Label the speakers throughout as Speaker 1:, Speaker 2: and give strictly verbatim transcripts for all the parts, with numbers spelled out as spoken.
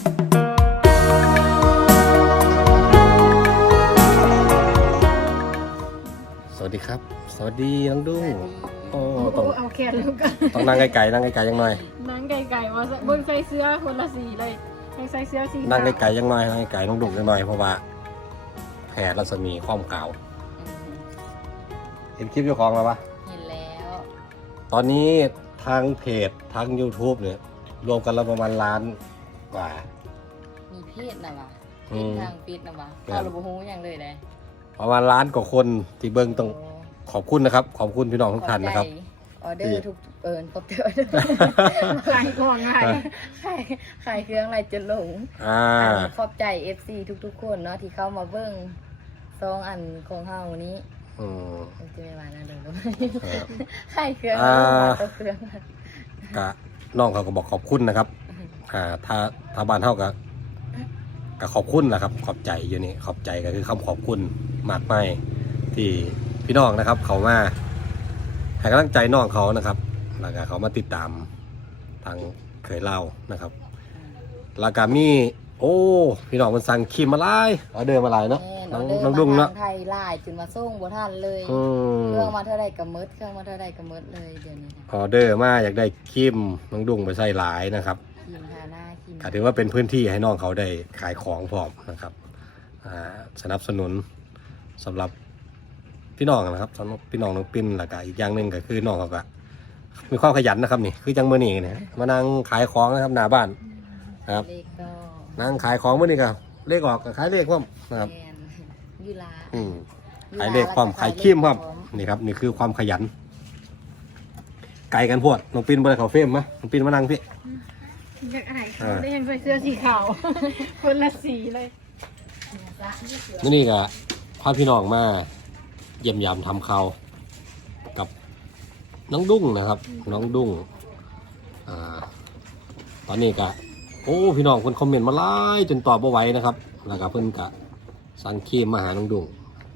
Speaker 1: สวัสดีครับสวัสดีน้องดุ้งโอ้
Speaker 2: โอ้
Speaker 1: ต้อง
Speaker 2: เอาแขนลูกกัน
Speaker 1: ต้องนั่งไกลๆนั่งไกลๆยังหน่อย
Speaker 2: นั่งไก่ๆมาบนใส่เสื้อคนละสีเลยให้ใส่เสื้อสีขาว
Speaker 1: นั่งไกลๆยังหน่อยนั่งไกลๆน้องดุ้งยังหน่อยเพราะว่าแผ่รัศมีความเก่าเห็นคลิปเจ้าของแล้วปะ
Speaker 3: เห็นแล้ว
Speaker 1: ตอนนี้ทางเพจทาง YouTube เนี่ยรวมกันแล้วประมาณล้านกว่า
Speaker 3: มีเพศนะวะ
Speaker 1: อื
Speaker 3: เพศ
Speaker 1: ม
Speaker 3: ทางปิดนะวะ
Speaker 1: ครับ
Speaker 3: เอาระบบหูอย่างเลยเลย
Speaker 1: ประมาณล้านกว่าคนที่เบิ้งต้อง
Speaker 3: โ
Speaker 1: ขอบคุณนะครับ ขอบคุณพี่น้องทุกท่านนะครับ
Speaker 3: ขอบใจออเดอร์ทุกเอิญขอบใจออเดอร์
Speaker 2: ขายของง่าย
Speaker 3: ขายขายเครื่องอะไรจนหลง
Speaker 1: อ่า
Speaker 3: อันขอบใจ เอฟ ซี ทุกๆ คนเนาะที่เข้ามาเบิ้งซองอันของเฮานี้
Speaker 1: อืม
Speaker 3: มันจะไม่มาหน้าเลย
Speaker 1: ครับ
Speaker 3: ขายเครื่อง
Speaker 1: อ่า
Speaker 3: มาตัวเครื่อง
Speaker 1: กะน้องเขาก็บอกขอบคุณนะครับ อ่า ถ้าถ้าบ้านเท่ากับก็ขอบคุณนะครับ ขอบใจอยู่นี่ ขอบใจก็คือคำขอบคุณมากมายที่พี่น้องนะครับ เขามาให้กำลังใจน้องเขานะครับ แล้วก็เขามาติดตามทางเคยเล่านะครับ แล้วก็มี โอ้ พี่น้องมันสั่งครีมมาหลายออเดอร์มาหลายเนาะ
Speaker 3: แม่
Speaker 1: น้อง
Speaker 3: เดิ
Speaker 1: น้องดุ้ง
Speaker 3: มา
Speaker 1: เนาะ
Speaker 3: ทางไทยไล่จนมาส่งบ่ทันเลย
Speaker 1: อืม
Speaker 3: เครื่องมาเท่าใดกับมืดเครื่องมาเท่าใดกับมืดเลยเดี๋ยวนี้นะ
Speaker 1: ออเดอร์มาอยากได้ครีมน้องดุ้งไปใส่หลายนะครับ
Speaker 3: ครีมทาหน้าครีม
Speaker 1: ก็ถือว่าเป็นพื้นที่ให้น้องเขาได้ขายของพร้อมนะครับอ่าสนับสนุนสำหรับพี่น้องนะครับสำหรับพี่น้องน้องปิ้นแล้วก็อีกอย่างหนึ่งก็คือน้องเขาก็มีความขยันนะครับนี่คือจังเมื่อนี้นะมานั่งขายของนะครับหน้าบ้านนะครับ
Speaker 3: เลขก็
Speaker 1: นั่งขายของเมื่อนี้ก็เลขออกก็ขายเลขพร้อมนะครับ
Speaker 3: แมนยูลา
Speaker 1: อืมขายเลขพร้อมขายครีมพร้อมนี่ครับนี่คือความขยัน ไกลกันพวดน้องปิ้นบนเขาเฟรมไหมน้องปิ้นมานั่งพี่
Speaker 2: อยากอายเขาได้ยังใส่เสื้อสีขาว คนละสีเลย
Speaker 1: นี่นี่ก็พาพี่น้องมาเยี่ยมยามทำเขาวกับน้องดุ้งนะครับ น้องดุ้งอ่าตอนนี้ก็โอ้พี่น้องคนคอมเมนต์มาไล่จนตอบไม่ไหวนะครับ แล้วก็เพิ่นก็สั่งครีมมาหาน้องดุ้ง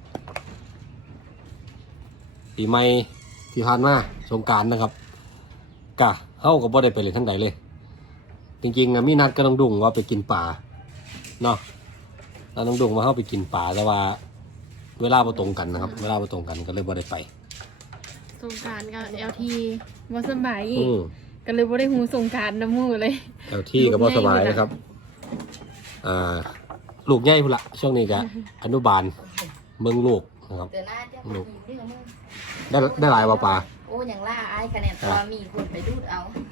Speaker 1: ปีใหม่ที่ผ่านมาสงกรานต์นะครับกะเฮาก็บ่ได้ไปเลยทั้งใดเลย จริงๆนะมีนัดกับน้องดุ้งว่าไปกินปลาเนาะแล้วน้องดุ้งมาเฮาไปกินปลาแต่ว่า เวลาบ่ตรงกันนะครับ เวลาบ่ตรงกันก็เลยบ่ได้ไป
Speaker 2: สงกรารกับเอลทีบ่สบายอีก
Speaker 1: อืม
Speaker 2: ก็เลยบ่ได้หูสงกรารน้ำมือเลย
Speaker 1: แถวที่ก็บ่สบายนะครับ อ่า ลูกใหญ่พุ่นละช่วงนี้ก็อนุบาลเมืองลูกนะครับ
Speaker 3: เดี๋ยวหน้าจะมีเรื่องมึง
Speaker 1: ได้ได้หลายว่าปลา
Speaker 3: โอ้ยังล่าไอ้คะแนนตอนมีคนไปดูดเอา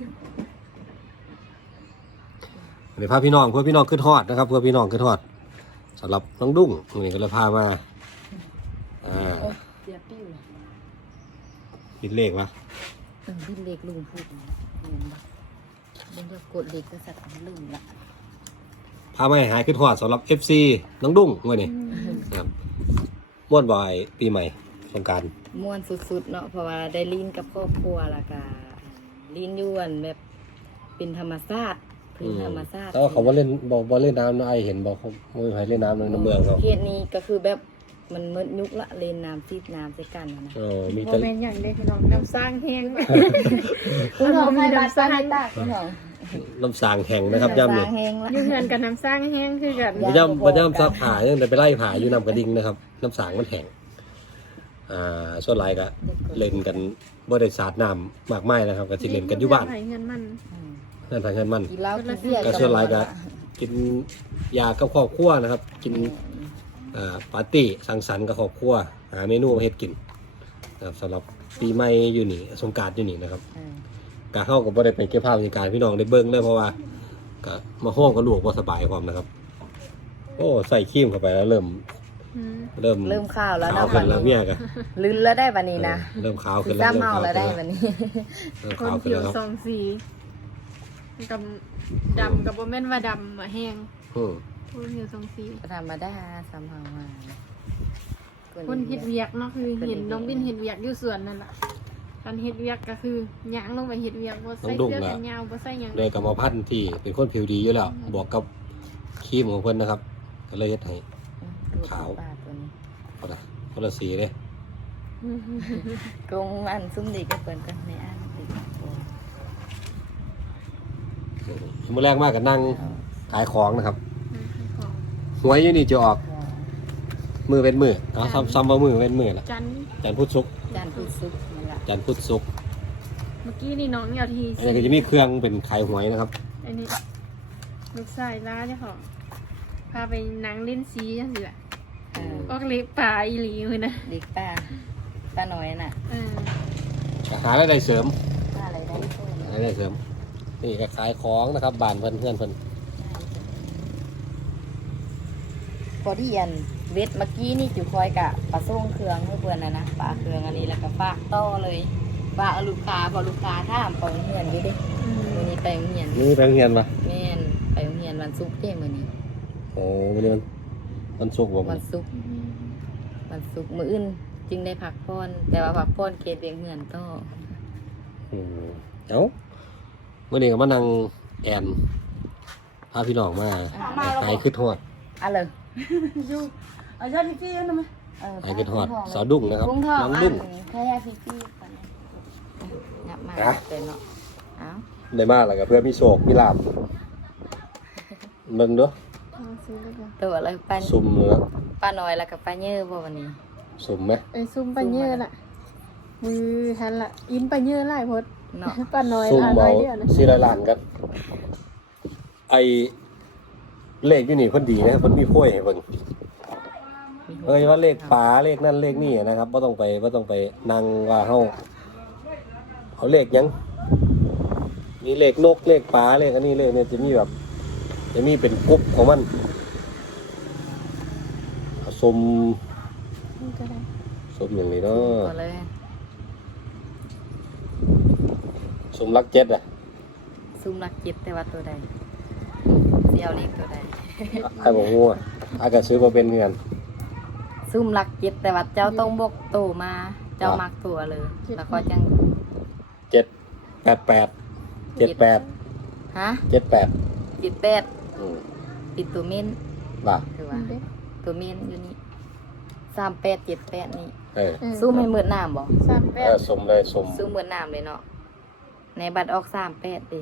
Speaker 1: เดี๋ยวพาพี่น้องเพื่อพี่น้องขึ้นทอดนะครับ เพื่อพี่น้องขึ้นทอดสำหรับน้องดุ้งนี่ก็เลยพามา อ่า
Speaker 3: เสียปิ้วเลย
Speaker 1: คิดเลขวะ
Speaker 3: เออบินเล็กลุงพูดนะเห็นปะเบิ่งก็กดเล็กก็สัตว์ลืมละ
Speaker 1: พามาให้หายขึ้นทอดสำหรับ เอฟ ซี น้องดุ้งเมื่อนี้นะครับม่วนบ่อยปีใหม่สงกรานต์
Speaker 3: ม่วนสุดๆเนาะเพราะว่าได้ลิ้นกับครอบครัวและกาลิ้นยวนแบบเป็นธรรมชาติพื้นธรรมชาติ
Speaker 1: แต่ว่าเขาว่าเล่นบ่บ่เล่นน้ำนะไอเห็นบอกเขาไม่มีใครเล่นน้ำในเมืองเขา
Speaker 3: เขตนี้ก็คือแบบมันมืดยุคละเลนน้ำซีดน้ำใส่กันนะ
Speaker 1: อ๋อมี
Speaker 2: โม
Speaker 1: แต่
Speaker 2: เมนต์อย่างเด็กน้องน้ำสร้างแห้ง
Speaker 3: คุณหอมไฟบาดสร้างตากคุณหอม
Speaker 1: น้ำสางแห่งนะครับย่ำ
Speaker 3: ส
Speaker 1: นี่
Speaker 3: ร้างแห้งละ
Speaker 2: อยู่เงินกับน้ำสร้างแห้งคือกัน
Speaker 1: มันย่ำมันย่ำซักผายังแต่ไปไล่ผาอยู่นำกระดิ่งนะครับ น้ำสางมันแห้งอ่าส่วนหลายก็เล่นกันบ่ได้สาดน้ำมากมายนะครับก็สิเล่นกันอยู่บ้าน
Speaker 2: เงินมัน
Speaker 1: นั่นทางเงินมัน
Speaker 3: กินเหล้ากินเบียร์
Speaker 1: ก็ส่วนหลายก็กินยากับครอบครัวนะครับ กินอ่าปาร์ตี้สังสรรค์กับครอบครัวหาเมนูมาเฮ็ดกินนะครับสำหรับปีใหม่อยู่นี่สงกรานต์อยู่นี่นะครับกะเข้ากับบ่ได้ไปเก็บภาพบรรยากาศพี่น้องได้เบิ่งเลยเพราะว่าก็มาห้องกับลูกบ่สบายความนะครับ โอ้ใส่ครีมเข้าไปแล้วเริ่ม เริ่ม
Speaker 3: เริ่มข้าวแล้ว
Speaker 1: ขา
Speaker 3: นะ
Speaker 1: วขึ้นแล้วเมียกัน
Speaker 3: ลื่นแล้วได้วันนี้นะ
Speaker 1: เริ่มขาวขึ้น
Speaker 3: คือ
Speaker 1: แล้ว
Speaker 3: ซ้ำเมาแล้วได้วันนี้
Speaker 1: เริ่ม
Speaker 2: คน
Speaker 1: ขาวขึ้น
Speaker 2: ผิว
Speaker 1: แล้วครับ
Speaker 2: สองสีกับดำกับโมเมนว่าดำอะแห้ง
Speaker 1: อืม
Speaker 2: คนผิวสองสี
Speaker 3: ธรรมดาซ้ำเฮามา
Speaker 2: คนเฮ็ดเวียกเนาะคือเห็นน้องบินเฮ็ดเวียกอยู่สวนนั่นแหละตอนเฮ็ดเวียกก็คือหยางลงไปเฮ็ดเวียกบ่ใส่เสื้อแขนยาวบ่ใส่หยัง
Speaker 1: เลยกรรมพันธุ์ที่เป็นคนผิวดีอยู่แล้วบวกกับครีมของเพิ่นนะครับ ก็เลยเฮ็ดให้ ขาว คนละคนละสีเลย
Speaker 3: กงอันซุ่มดีก็เปิดกันในอันดี
Speaker 1: มื้อแรกมากก็นั่งขายของนะครับ
Speaker 2: อืมให้ของ
Speaker 1: หวยอยู่นี่จะออกมือเป็นมือเอาซ้ำซ้ำว่ามือเป็นมือละ
Speaker 2: จันทร์
Speaker 1: จันทร์พุธศุกร์
Speaker 3: จานพุทธซุกนั่นล่ะ
Speaker 1: จันทร์พุธศุกร์
Speaker 2: เมื่อกี้นี่น้องเอาที
Speaker 1: อันนี้ก็จะมีเครื่องเป็นขายหวยนะครับ
Speaker 2: อันนี้ลูกชายร้านเจ้าของพาไปหนังเล่นซีจังสิล่ะ
Speaker 3: เออ
Speaker 2: ออกเล็บป่าอีหลีเลยนะ
Speaker 3: เด็กป้าป้าน้อยน่ะ
Speaker 2: เออ
Speaker 1: หารายได้เสริม
Speaker 3: ป้าอะไรได้เพิ่ม
Speaker 1: รายได้เสริมนี่ก็ขายของนะครับบ้านเพื่อนเพื่อนเพื่อน
Speaker 3: พอที่ยันเวทเมื่อกี้นี่จุคอยกะปลาส่งเครื่องเพื่อเพื่อนนะนะปลาเครื่องอันนี้แล้วก็ฝากต่อเลยฝากเอาลูกค้าพอลูกค้าถามไปโรงเรียนอยู่ดิ
Speaker 2: อืม
Speaker 3: วันนี้ไปโรงเรียน
Speaker 1: นี่แบงค์เฮียนปะ
Speaker 3: แม่นไปโรงเรียนวันศุกร์เด้มื้อนี้
Speaker 1: โอ้วันนี้มันมันศุกร์บ่
Speaker 3: วันศุกร์วันศุกร์มื้ออื่นจึงได้พักผ่อนแต่ว่าพักผ่อนเกตเวียงเหือนต่อ
Speaker 1: อืมเอ้าวันนี้ก็มานั่งแอนพาพี่น้องมาหายขึ้นทอด
Speaker 3: อ่ะเลย
Speaker 4: อยู่อาจารย์พี่ๆนะมั้ย
Speaker 3: เออ
Speaker 1: หายขึ้นทอดสาวดุ้งนะครับ
Speaker 3: ลุงทอง
Speaker 1: น้อง
Speaker 3: อั
Speaker 1: ดุ้ง
Speaker 3: นแค่ยาพี่พี่ก่อนนะงับมา
Speaker 1: อ่ะ
Speaker 3: เป็นเนาะเอ้า
Speaker 1: ได้มากแล้วก็เพื่อมีโศกมีลาบเบิ่งเด้อ
Speaker 2: เอาซื้อเลยค่ะ
Speaker 3: ตัวอะไรป้า
Speaker 1: ซุ่มเนื้อ
Speaker 3: ป้าน้อยแล้วกับป้าเยอะบ่วันนี้
Speaker 1: ซุ่มไหม
Speaker 2: ไอ้ซุ่มปลาเยอะน่ะมือทันละอินปลาเยอะไล่พด
Speaker 3: เนาะ
Speaker 2: ปลาน้อย
Speaker 1: ซุ่ม
Speaker 2: ละน้
Speaker 1: เบา
Speaker 2: อยเดียวนะ
Speaker 1: สี่ร้อยล้านกันไอเลขอยู่นี่เพิ่นดีนะเพิ่นมีโพยให้เบิ่ง เอ้ยว่าเลขป๋าเลขนั่นเลขนี่นะครับว่าต้องไปว่าต้องไปนั่งว่าเฮาเขาเลขหยังมีเลขนกเลขป๋าเลขอันนี้เลขเนี่ยจะมีแบบ จะมีเป็นกรุ๊ปของมันสม
Speaker 2: นี่ก็ได้
Speaker 1: สมอย่างนี้เนาะ
Speaker 3: ก็เลย
Speaker 1: สมรักเจ็ดอ่ะ
Speaker 3: ซุ่มรักจิตแต่ว่าตัวใดเสียวเล็กตัวใด
Speaker 1: ไอ้บอกว่าไอ้ก็ซื้อมาเป็นเงิน
Speaker 3: ซุ่มรักจิตแต่ว่าเจ้าต้องบกโตมา เจ้ามักตัวเลย แล้วก็จัง
Speaker 1: เจ็ดแปดแปดเจ็ดแปด
Speaker 3: ฮะ
Speaker 1: เจ็ดแปด
Speaker 3: จิตแปด
Speaker 1: อืม
Speaker 3: ติดตัวเม้น
Speaker 1: บ่า
Speaker 3: คือว่า
Speaker 2: เด้
Speaker 3: ตัวเม้นอยู่นี่สามแปดเจ็ดแปดนี่
Speaker 1: เออ
Speaker 2: เออ
Speaker 3: สู้ไม่เหมือนน้ำบ่
Speaker 2: สามแป
Speaker 1: เอ
Speaker 2: ด
Speaker 1: อสมเลยสม
Speaker 3: สู้เหมือนน้ำเลยเนาะในบัตรออกสามแปดดิ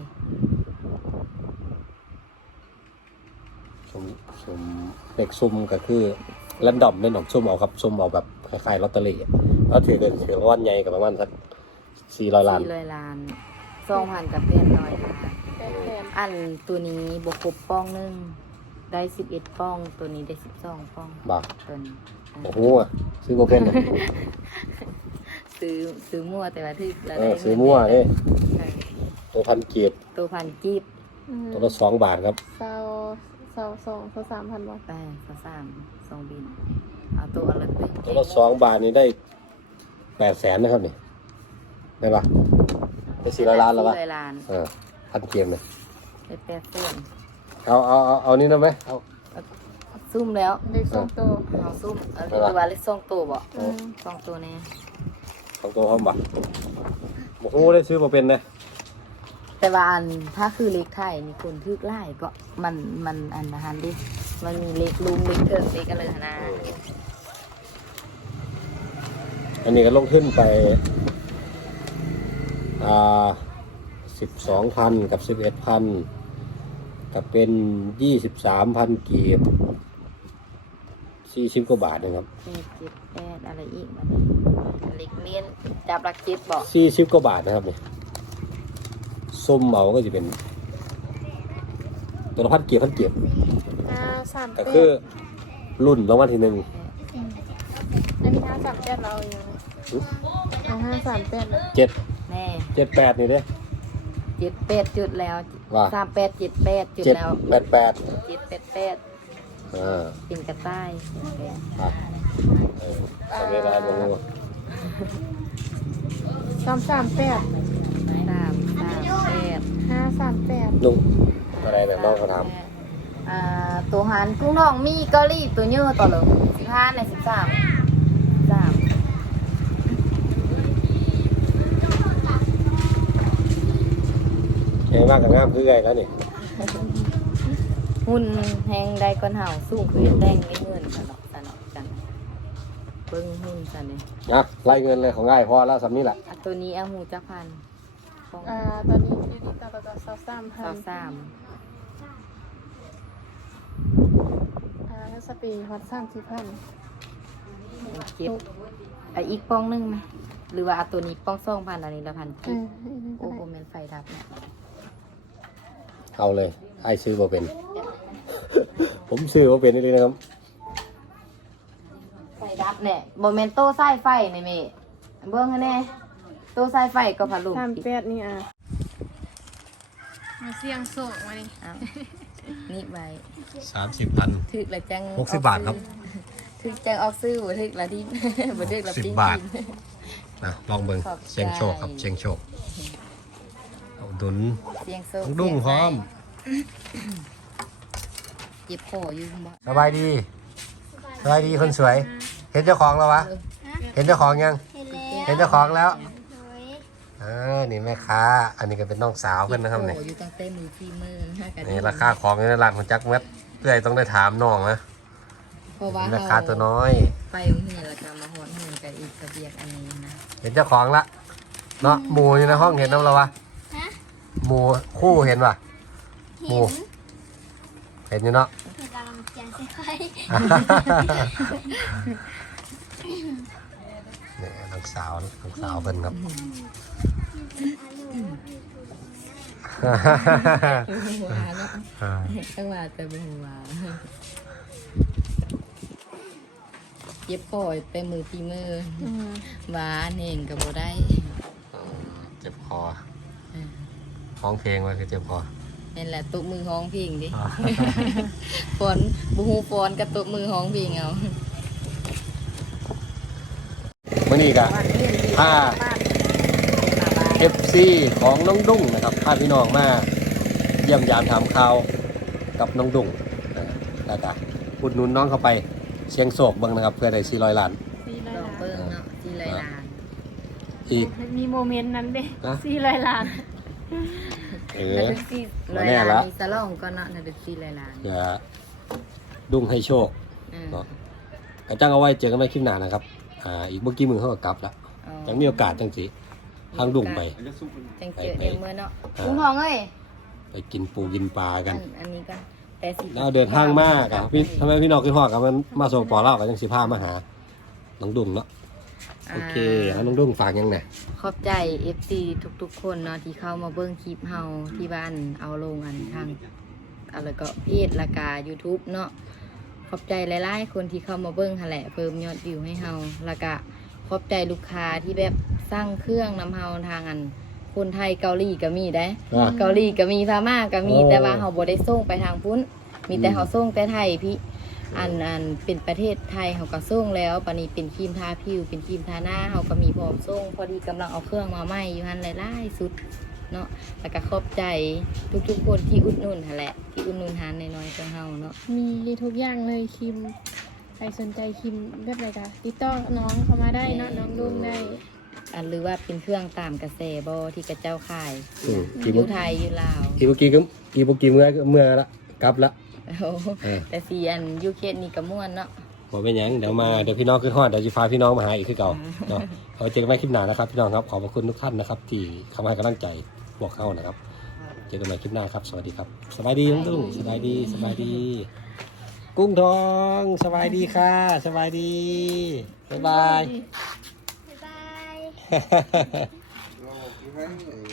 Speaker 1: สมสมเลขซุ่มก็คือแรนดอมไม่หนอมซุ่มเอาครับซุ่มเอาแบบคล้ายๆลอตเตอรี่อะแล้วถือกันถือรางวัลใหญ่กับประมาณสักสี่ร้อยล้าน
Speaker 3: สี่ร้อยล้านสองพันกับแปดร้อยล้าน
Speaker 2: แปดแสน
Speaker 3: อันตัวนี้บวกครบป้องหนึงได้สิบเอ็ดป้อง ตัวนี้ได้สิบสองป้อง
Speaker 1: บ่า
Speaker 3: ตัวนี้
Speaker 1: โอ้โหซื้อโมเป็นอะ
Speaker 3: ซื้อซื้อมั่วแต่ว่าที่เรา
Speaker 1: เอ
Speaker 3: ได้
Speaker 1: อซื้อมั่วเอ้ย
Speaker 3: ใช่
Speaker 1: ตัวพันเกียรติ
Speaker 3: ตัวพันกีบ
Speaker 2: อืม
Speaker 1: ตัวละสองบาทครับ
Speaker 2: เศร้าเศร้าสองเศร้าสามพันบาท
Speaker 3: ไปสามสามสองบินเอาตัวอะไรไป
Speaker 1: ตัวละสองบาทนี่ได้แปดแสนนะครับนี่ได้ปะได้สี่ร้อยล้านแล้วปะ
Speaker 3: สี่ร้อยล้าน
Speaker 1: เออพันเกียรติเลย
Speaker 3: ได้แปดเส้น
Speaker 1: เอาเอาเอาเอานี่นะไหมเอา
Speaker 3: ซุ่มแล้ว
Speaker 2: เด็กสองตัว
Speaker 3: เอาซุ่มเอา
Speaker 1: อะไรวะ
Speaker 3: ตัวเล็กสองตัวบ่
Speaker 2: อืม
Speaker 3: สองตัวนี้
Speaker 1: สองตัวพร้อมปะโอ้โหได้ซื้อมาเป็นเลย
Speaker 3: แต่ว่าอันถ้าคือเล็กไทยมีคนทึกไล่ก็มันมันอันนะฮันดิมันมีเล็กลุมเล็กเทิงเล็กกันเลยนะ
Speaker 1: อันนี้ก็ลงทุนไปอ่าสิบสองพันกับสิบเอ็ดพันกับเป็นยี่สิบสามพันกีบสี่สิบกว่าบาทนะครับ
Speaker 3: แปดเจ็ดแปดอะไรอีกมาดิเล็กเมียนจับรักจิตบอก
Speaker 1: สี่สิบกว่าบาทนะครับเนี่ยส้มเมาก็จะเป็นตัวละพันเกียร์พันเกียร์
Speaker 2: ห้าสามแป
Speaker 1: ก็
Speaker 2: ด
Speaker 1: คือรุ่นรางวัลที่หนึ่ง
Speaker 2: อันนี้ห้าสามแปดเราอยู่เอาห้าสามแปดเลย
Speaker 1: เจ็ด
Speaker 3: แน่
Speaker 1: เจ็ดแปดนี่เด้
Speaker 3: เจ็ดแปดจุดแล้ว
Speaker 1: ว่า
Speaker 3: สามแปดเจ็ดแปดจุด
Speaker 1: เจ็ด
Speaker 3: แล้ว
Speaker 1: แปดแปด
Speaker 3: เจ็ดแปดแปด
Speaker 1: อ่า
Speaker 3: เป็นกระต่ายแปด
Speaker 1: ครับเออสมัยนั้นโอ้โห
Speaker 2: สามสามแปด
Speaker 3: สามสามแปด
Speaker 2: ห้าสามแปด
Speaker 1: นุ่งอะไรเนี่ยน้องเขาถาม
Speaker 3: อ่าตัวหันกุ้งทองมีเกาหลีตัวเยอะต่อเลยสิบห้าในสิบสามสาม
Speaker 1: แข็งมากกับงามคือไงแล้วนี่
Speaker 3: หุ่นแหงได้ก้อนเห่าสูงคือแดงไม่เงินสนอกสนอกกันเบิ้งหุ่นสันนี่
Speaker 1: นะไล่เงินเลยของง่ายพอแล้วสำนี้แหละ
Speaker 3: อ่ะตัวนี้เอาหูจักพันของ
Speaker 2: อ่าตอนนี้อยู่ที่ต่อต่อต่อสามสามพั
Speaker 3: สาน วสาม
Speaker 2: อ่าสปีฮอตสามสิบพัน
Speaker 3: เก็บไออีกป้องหนึงไหมหรือว่าเอาตัวนี้ป้องสองพันอันนี้ละพัน
Speaker 2: เอ
Speaker 3: กิ
Speaker 2: อ
Speaker 3: โอ้โหแมนไฟดับเนี่ย
Speaker 1: เอาเลยไอ้ายซื้อมาเป็น ผมซื้อมาเป็นนี่เลยนะครับ
Speaker 3: ไฟดับเนี่ยโมเมนโต้สายไฟในเมย์เบื้องให้แน่โต้สายไฟก็พัดลม
Speaker 2: สาม
Speaker 3: อีก
Speaker 2: แปดนี่อ่ะมาเสียงโศกมาดิ
Speaker 3: อ้าวนี่ใบ
Speaker 1: สามสิบพัน
Speaker 3: ถึกละจัง
Speaker 1: หกสิบบาทครับ
Speaker 3: ถึกจังออกซื้อบ่ถึกละดิ บ่ถึกละ
Speaker 1: สิบ
Speaker 3: ปิ้ง
Speaker 1: บาท
Speaker 3: กิน
Speaker 1: นะลองเบิ่ง
Speaker 3: ขอบใจ
Speaker 1: เชียงโชคครับเชียงโชคเอาดุน
Speaker 3: เสียงโซ
Speaker 1: น้องดุ้งพร้อม
Speaker 3: เจ็บคออยู่บ่
Speaker 1: สบายดีสบายดีคนสวย เห็นเจ้าของแล้ววะ เห็นเจ้าของยัง
Speaker 5: เห็นแล้ว
Speaker 1: เห็นเจ้าของแล้ว
Speaker 5: โอ้ย
Speaker 1: เออนี่แม่ค้า อันนี้ก็เป็นน้องสาวเพื่อนนะครับเนี่ย
Speaker 3: จ็คออยู่ตั้งแต่มือที่มือฮะกั
Speaker 1: นี่ราคาของในร้านของจักรเม็ดเพื่อต้องได้ถามน้องนะ
Speaker 3: เพราะว่า
Speaker 1: ราคาตัวน้อย
Speaker 3: ไปโรงเรียนแล้วก็มาฮอดเฮือนกับอีกระเบียกอันนี้นะ
Speaker 1: เห็นเจ้าของละเนาะหมูอยู่ในห้องเห็นน้ำเราวะ
Speaker 5: ฮะ
Speaker 1: หมูคู่เห็นปะ
Speaker 5: เห็น
Speaker 1: เห็นอยู่เนาะ
Speaker 5: เห็นกำลังจะใส่ไฟ
Speaker 1: นี่น้องสาวน้องสาวเพิ่นครับ
Speaker 3: หัวเนาะตั้งว่าแต่บ่หัวเจ็บคอแต่มือที่มือ
Speaker 2: อืม
Speaker 3: หวานเองก็บ่ได้
Speaker 1: เจ็บคอร้องเพลงไว้คือเจ็บคอ
Speaker 3: นั่นแหละตบมือฮ้องเพลงดิฟอนบ่ฮู้ฟอนกับตบมือฮ้องเพลงเอา
Speaker 1: มื่อนี้ก็ถ้า เอฟ ซี ของน้องดุ้งนะครับพาพี่น้องมาเยี่ยมยามถามข่าวกับน้องดุ้งนะแล้วก็อุดหนุนน้องเข้าไปเชียงโศกเบิ่งนะครับ เพื่อได้สี่ร้อยล้าน
Speaker 2: สี่ร้อย
Speaker 3: ลอง
Speaker 2: ล้าน
Speaker 3: เบิ่งเนาะที่ไรลาน
Speaker 1: อีก
Speaker 2: มีโมเมนต์นั้นเด้
Speaker 1: ฮะ
Speaker 2: สี่ร้อยล้าน
Speaker 1: เอ
Speaker 3: แล้ว
Speaker 1: อ
Speaker 3: เป็นที่ไร
Speaker 1: แน่
Speaker 3: ลาน
Speaker 1: ละ
Speaker 3: มีสลองก็เนาะนั่นเป็นที่ไรลาน
Speaker 1: อย่าดุ้งให้โชค
Speaker 3: อืม
Speaker 1: เนาะกระจ้างเอาไว้เจอกันในคลิปหน้านะครับอ่าอีกเมื่อกี้มือเขาก็กลับแล้วยังมีโอกาสจังสิทางดุ้งไป
Speaker 3: จังเจอเดี๋ยวมื้อเนาะ
Speaker 1: อ่า
Speaker 3: ลุงทองเอ้ย
Speaker 1: ไปกินปูกินปลากัน
Speaker 3: อันอันนี้ก็แต่สิ
Speaker 1: แล้วเดินทางมากอ่ะพี่ทำไมพี่น้องขึ้นหอกันมันมาส่งปอเล่ากันยังสิพามาหาน้องดุ้งเนาะโอเคแล้วน้องดุ้งฝากยังไง
Speaker 3: ขอบใจ เอฟ ซี ทุกๆคนเนาะที่เข้ามาเบิ่งคลิปเฮาที่บ้านเอาลงอันทางอะไรก็เพจและกา YouTube เนาะขอบใจหลายๆคนที่เข้ามาเบิ่งหั่นแหละเพิ่มยอดวิวให้เฮาแล้วก็ขอบใจลูกค้าที่แบบสร้างเครื่องนำเฮาทางอันคนไทยเกาหลีก็มีได้
Speaker 1: อ่ะ
Speaker 3: เกาหลีก็มีพม่าก็มี
Speaker 1: โอ้
Speaker 3: แต่ว่าเฮาบ่ได้ส่งไปทางพุ้น มีแต่
Speaker 1: อืม
Speaker 3: เฮาส่งแต่ไทยพี่อันอันเป็นประเทศไทยเฮาก็ส่งแล้วปานนี้เป็นครีมทาผิวเป็นครีมทาหน้าเฮาก็มีพร้อมส่งพอดีกำลังเอาเครื่องมาใหม่อยู่หั่นหลายๆสุดเนาะแล้วก็ขอบใจทุกๆคนที่อุดหนุนหั่นแหละที่อุดหนุนหานน้อยๆของเฮาเนาะ
Speaker 2: มีทุกอย่างเลยคิมใครสนใจคิมแบบไหนคะติดต่อน้องเข้ามาได้เนาะน้องดุ้งได้
Speaker 3: อันหรือว่าเป็นเครื่องตามกระแสบ่ที่กระเจ้าขาย
Speaker 1: อืม
Speaker 3: อ
Speaker 1: กี่มุ
Speaker 3: ยู่
Speaker 1: ก
Speaker 3: ไทยอยู่ลาว
Speaker 1: กี่เมื่อกี้ก็กี่เมื่อกี้เมื่อเมื่อละกลับละ
Speaker 3: โอ้
Speaker 1: เออ
Speaker 3: แต่สีอันยูเคสนี่ก็ม่วนเนาะ
Speaker 1: บอกเป็นหยังเดี๋ยวมาเดี๋ยวพี่น้องขึ้นฮอดเดี๋ยวจะพาพี่น้องมาหาอีกคือเก่าเนาะเอาเจอกันใหม่คลิปหน้านะครับพี่น้องครับขอบพระคุณทุกท่านนะครับ ที่เข้ามาให้กำลังใจพวกเขานะครับ เจอกันใหม่คลิปหน้าครับ สวัสดีครับ สบายดีน้องตุ้งสบายดีสบายดี กุ้งทองสบายดีค่ะสบายดีบ๊ายบาย
Speaker 5: บ๊ายบาย
Speaker 6: เราคิดว่า